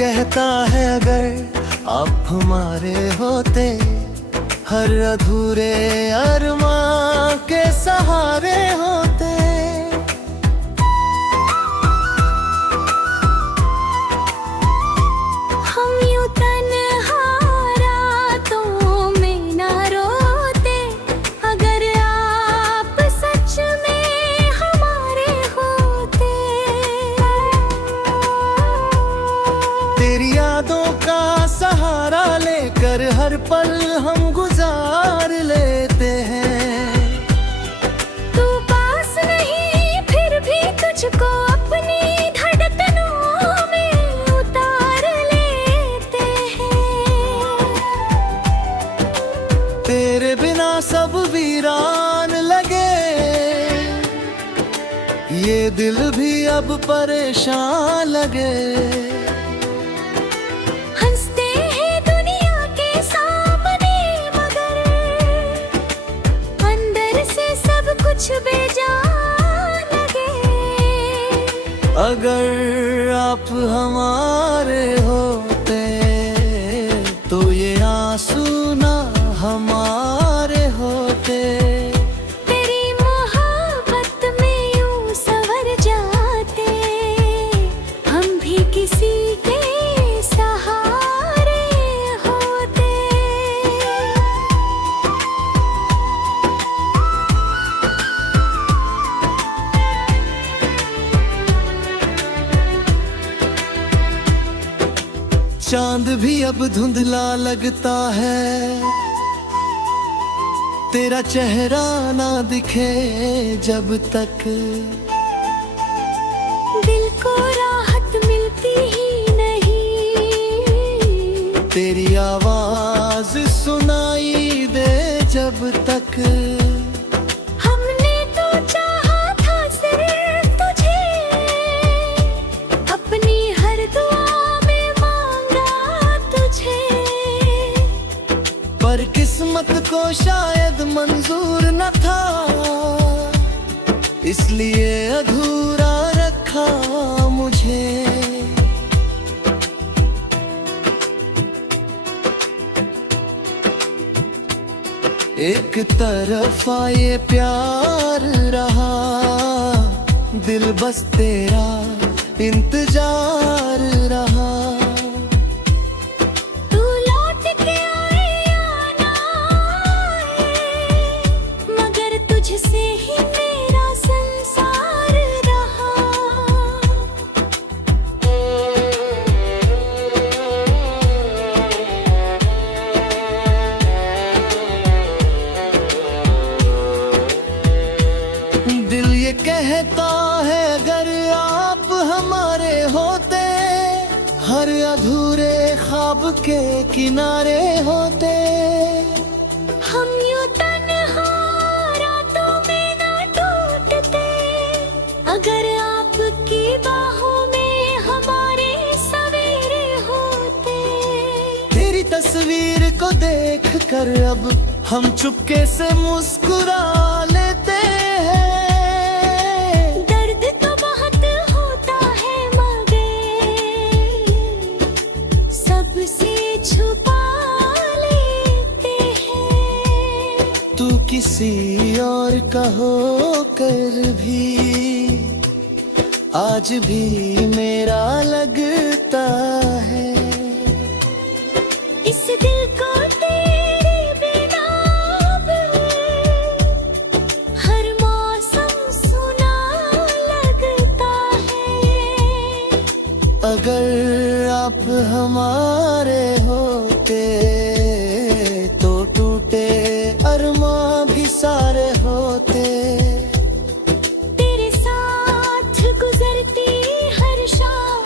कहता है अगर आप हमारे होते, हर अधूरे अरमां के सहारे होते। हम यूं तन्हा रातों में ना रोते, अगर आप सच में हमारे होते। तेरी यादों का सहारा लेकर हर पल हम गुजार लेते हैं। तू पास नहीं फिर भी तुझको अपनी धड़कनों में उतार लेते हैं। तेरे बिना सब वीरान लगे, ये दिल भी अब परेशान लगे। हंसते हैं दुनिया के सामने मगर अंदर से सब कुछ बेजान लगे। अगर आप हमारे होते तो ये आंसू ना हमारे होते। तेरी मोहब्बत में यूं संवर जाते, हम भी किसी के सहारे होते। चांद भी अब धुंधला लगता है, तेरा चेहरा ना दिखे जब तक। दिल को राहत मिलती ही नहीं, तेरी आवाज सुनाई दे जब तक। हमने तो चाहा था सिर्फ तुझे, अपनी हर दुआ में मांगा तुझे। पर किस्मत को शायद मंजूर न था, इसलिए अधूरा रखा मुझे। एक तरफा ये प्यार रहा, दिल बस तेरा इंतजार रहा। तू लौट के आए या ना आए, मगर तुझसे ही मेरा संसार रहा। दिल ये कहता है अगर आप हमारे होते, हर अधूरे ख्वाब के किनारे होते। हम यूं तन्हा रातों में ना टूटते, अगर आपकी बाहों में हमारे सवेरे होते। तेरी तस्वीर को देख कर अब हम चुपके से मुस्कुरा लेते हैं। दर्द तो बहुत होता है मगर सबसे छुपा लेते हैं। तू किसी और का होकर भी आज भी मेरा लगता है। इस दिल को तेरे बिना अब हर मौसम सुना लगता है। अगर आप हमारे होते तो टूटे अरमां भी सारे होते। तेरे साथ गुजरती हर शाम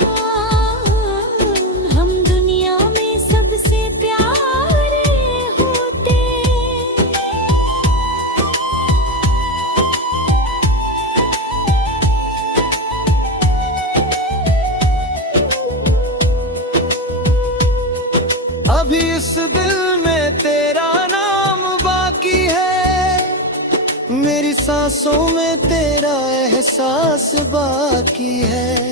हम दुनिया में सबसे प्यारे होते। अभी इस दिल में तेरा नाम बाकी है, मेरी सांसों में तेरा एहसास बाकी है।